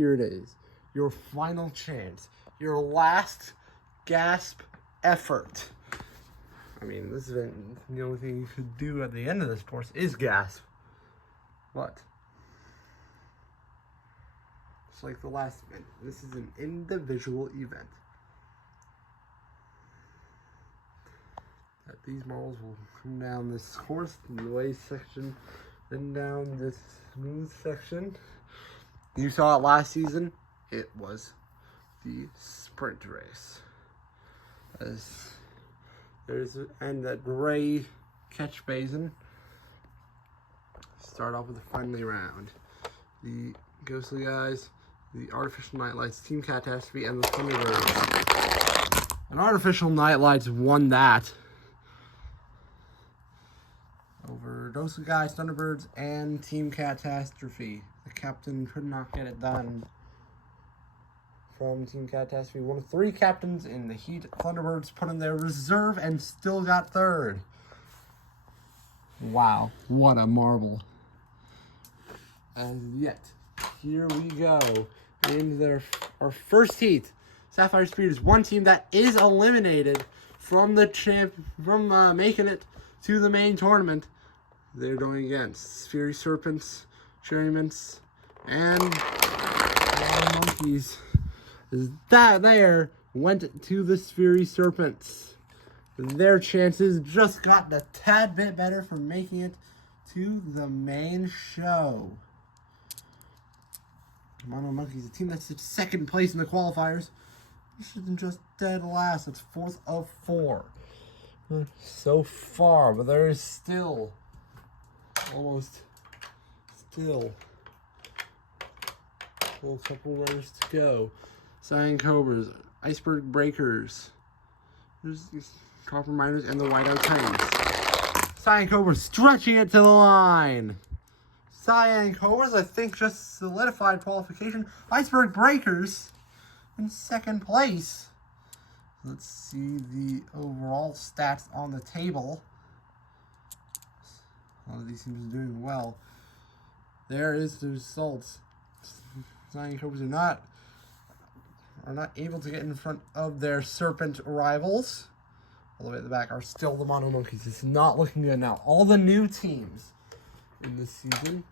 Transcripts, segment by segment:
here it is. Your final chance. Your last gasp effort. I mean, this event, the only thing you could do at the end of this course is gasp. But, just like the last event, this is an individual event. These marbles will come down this course, the way section, then down this smooth section. You saw it last season. It was the sprint race. And that gray catch basin. Start off with a friendly round. The Ghostly Guys, the Artificial Nightlights, Team Catastrophe, and the Thunderbirds. And Artificial Nightlights won that over Ghostly Guys, Thunderbirds, and Team Catastrophe. The captain could not get it done from Team Catastrophe. One of 3 captains in the heat. Thunderbirds put in their reserve and still got 3rd. Wow, what a marble. And yet, here we go in our first heat. Sapphire Speed is one team that is eliminated from making it to the main tournament. They're going against Fury Serpents, Cherry Mints, and Monkeys. That there went to the Fury Serpents. Their chances just got a tad bit better for making it to the main show. Mono Monkeys, a team that's in 2nd place in the qualifiers. This isn't just dead last. It's 4th of 4 so far, but there is still a couple runners to go. Cyan Cobras, Iceberg Breakers, there's these Copper Miners, and the Whiteout Titans. Cyan Cobras stretching it to the line. Cyan Cobras, I think, just solidified qualification. Iceberg Breakers in 2nd place. Let's see the overall stats on the table. A lot of these teams are doing well. There is the results. Cyan Cobras are not able to get in front of their Serpent rivals. All the way at the back are still the Mono Monkeys. It's not looking good now. All the new teams in this season.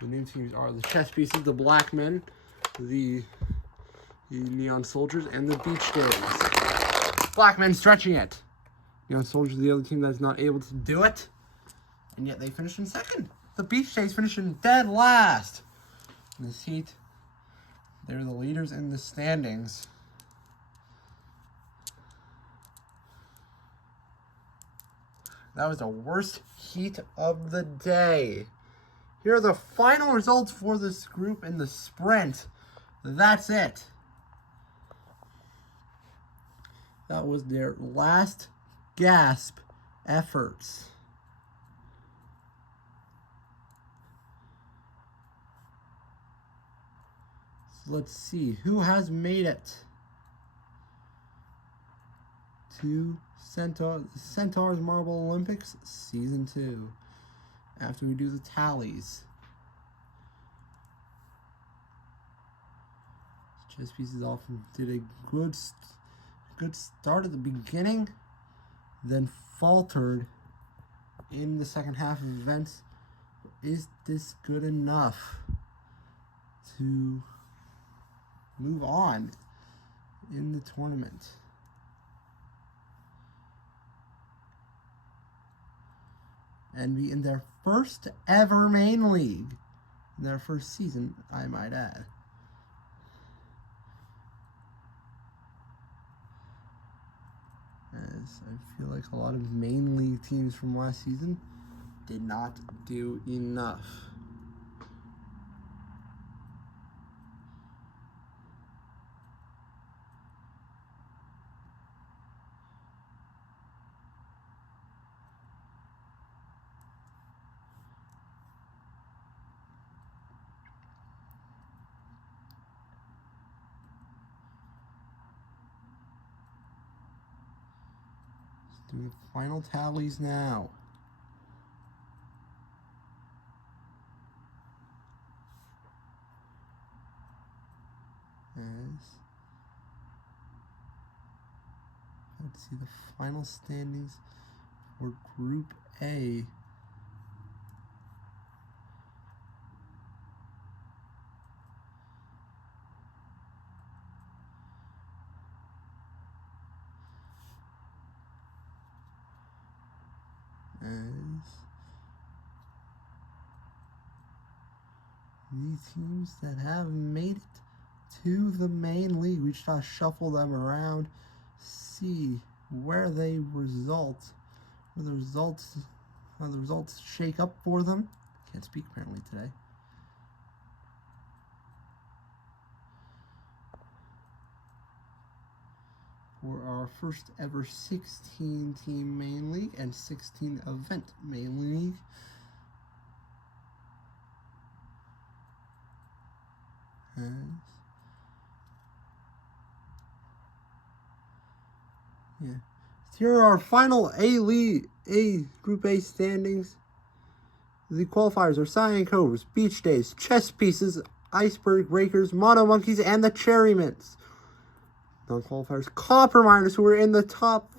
The new teams are the Chess Pieces, the Black Men, the Neon Soldiers, and the Beach Days. Black Men stretching it. Neon Soldiers, the other team that's not able to do it. And yet they finished in 2nd. The Beach Days finishing dead last. In this heat, they're the leaders in the standings. That was the worst heat of the day. Here are the final results for this group in the sprint. That's it. That was their last gasp efforts. So let's see who has made it to Centaurs Marble Olympics Season 2. After we do the tallies. Chess Pieces often did a good start at the beginning, then faltered in the second half of events. Is this good enough to move on in the tournament? And be in their first ever main league, in their first season, I might add. As I feel like a lot of main league teams from last season did not do enough. Do the final tallies now. Let's see the final standings for Group A. As these teams that have made it to the main league, we just gotta shuffle them around, see where they result, how the results shake up for them. Can't speak apparently today. For our first ever 16-team main league and 16-event main league. Here are our final Group A standings. The qualifiers are Cyan Coves, Beach Days, Chess Pieces, Iceberg Breakers, Mono Monkeys, and the Cherry Mints. Non-qualifiers, Copper Miners, who were in the top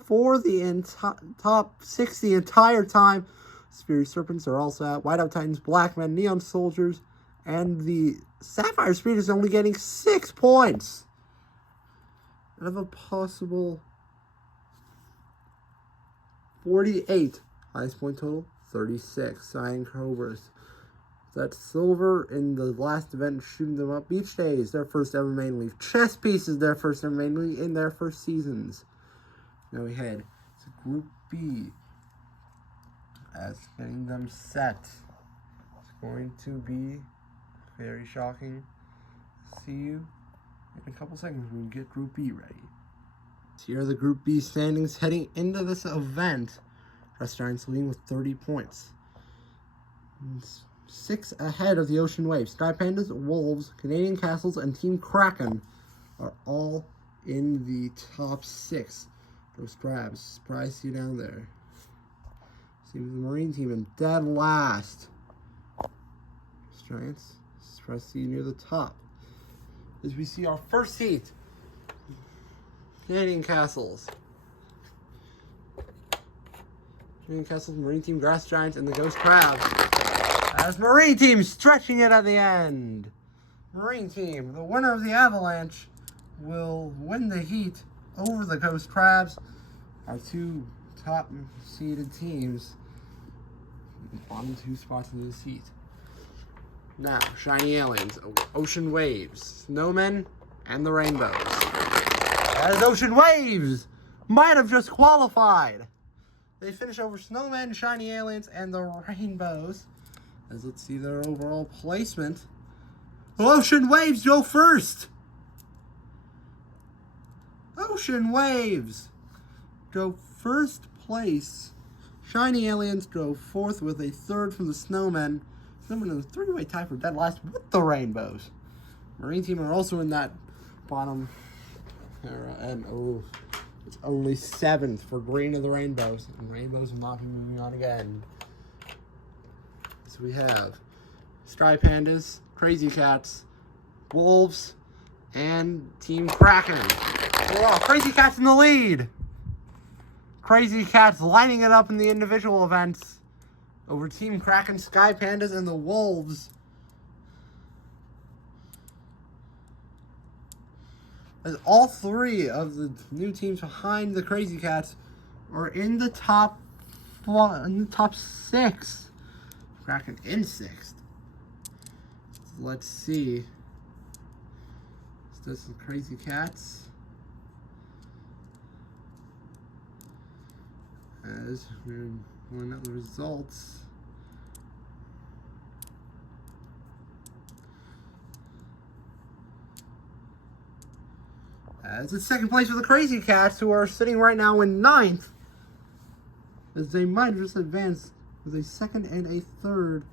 6 the entire time. Spirit Serpents are also out. Whiteout Titans, Black Men, Neon Soldiers, and the Sapphire Speed is only getting 6 points out of a possible 48. Highest point total, 36. Cyan Cobras. That's silver in the last event, shooting them up. Beach Days, their first ever main league. Chess Pieces, their first ever main league in their first seasons. Now we head to Group B as getting them set. It's going to be very shocking. See you in a couple seconds when we get Group B ready. Here are the Group B standings heading into this event. Dress Giants leading with 30 points. 6 ahead of the Ocean Waves. Sky Pandas, Wolves, Canadian Castles, and Team Kraken are all in the top 6. Those Crabs, surprise you down there. See the Marine team in dead last. Dress Giants, surprise to see you near the top. As we see our first seat, Canadian Castles. Canadian Castles, Marine Team, Grass Giants, and the Ghost Crabs. As Marine Team stretching it at the end. Marine Team, the winner of the Avalanche, will win the heat over the Ghost Crabs. Our 2 top-seeded teams. Bottom 2 spots in this heat. Now, Shiny Aliens, Ocean Waves, Snowmen, and the Rainbows. As Ocean Waves might have just qualified. They finish over Snowmen, Shiny Aliens, and the Rainbows. As let's see their overall placement. Ocean Waves go first. Ocean Waves go first place. Shiny Aliens go 4th with a 3rd from the Snowmen. Snowmen in a 3-way tie for dead last with the Rainbows. Marine Team are also in that bottom era, and it's only 7th for Green of the Rainbows, and Rainbows will not be moving on again. So we have Sky Pandas, Crazy Cats, Wolves, and Team Kraken. Oh, Crazy Cats in the lead. Crazy Cats lining it up in the individual events over Team Kraken, Sky Pandas, and the Wolves. As all 3 of the new teams behind the Crazy Cats are in the top 6. Kraken in 6th. Let's see. Does some Crazy Cats. As we're pulling out the results. As it's 2nd place for the Crazy Cats, who are sitting right now in 9th. As they might have just advanced with a 2nd and a 3rd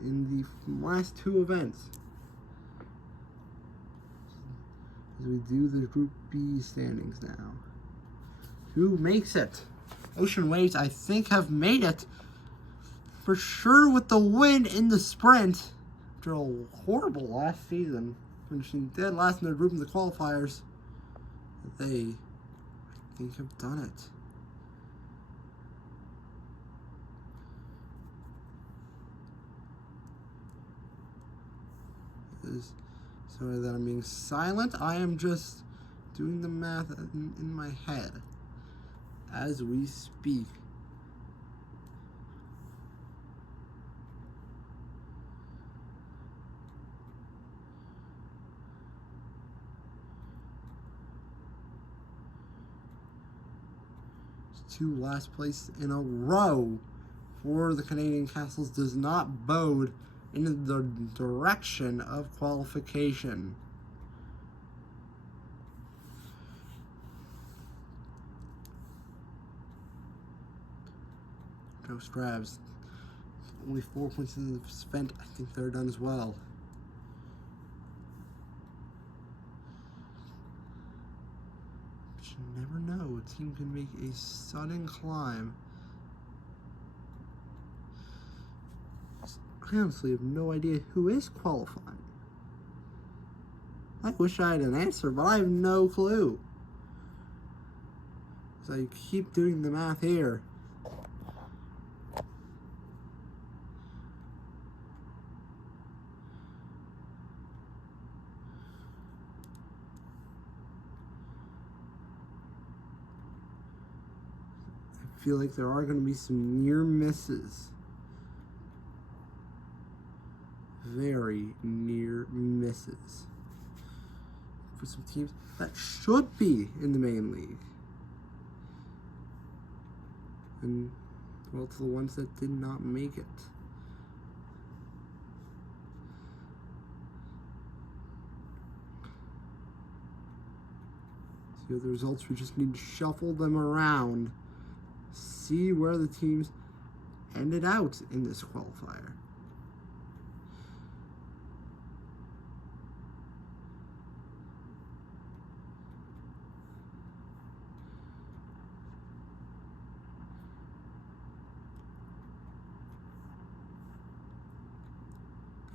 in the last 2 events. As we do the Group B standings now. Who makes it? Ocean Waves, I think, have made it for sure with the win in the sprint after a horrible last season. finishing dead last in their group in the qualifiers. They, I think, have done it. Sorry that I'm being silent. I am just doing the math in my head as we speak. Two last place in a row for the Canadian Castles does not bode in the direction of qualification. Ghost Crabs, only 4 points spent. I think they're done as well. But you never know, a team can make a sudden climb. I honestly have no idea who is qualifying. I wish I had an answer, but I have no clue. So I keep doing the math here. I feel like there are going to be some near misses. Very near misses for some teams that should be in the main league. And, well, to the ones that did not make it. See the results, we just need to shuffle them around. See where the teams ended out in this qualifier.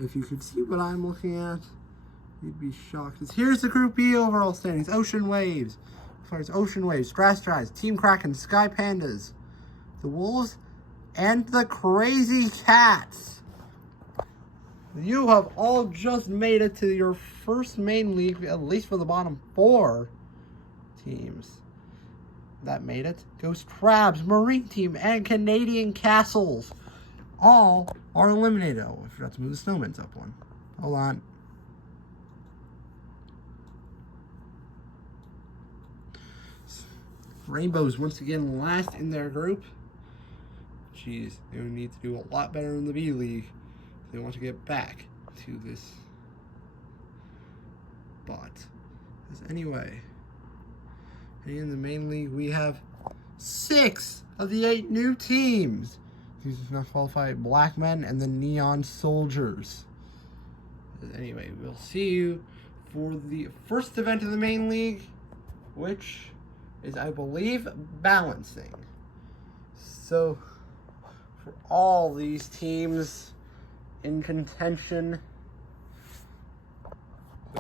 If you could see what I'm looking at, you'd be shocked. Here's the Group B overall standings. Ocean Waves, Ocean Waves, Grass Giants, Team Kraken, Sky Pandas, the Wolves, and the Crazy Cats. You have all just made it to your first main league, at least for the bottom 4 teams that made it. Ghost Crabs, Marine Team, and Canadian Castles. All are eliminated. Oh, I forgot to move the snowman's up one. Hold on. Rainbows once again last in their group. Jeez, they would need to do a lot better in the B League if they want to get back to this spot. Anyway, in the main league we have 6 of the 8 new teams. These do not qualify: Black Men and the Neon Soldiers. Anyway, we'll see you for the first event of the main league, which is, I believe, balancing. So, for all these teams in contention,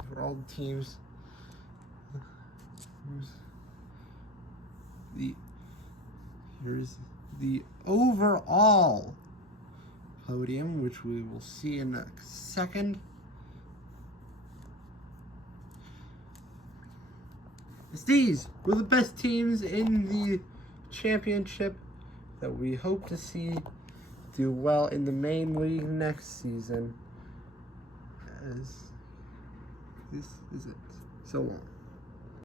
for all the teams, here's the overall podium, which we will see in a second. These were the best teams in the championship that we hope to see do well in the main league next season. As this is it. So long.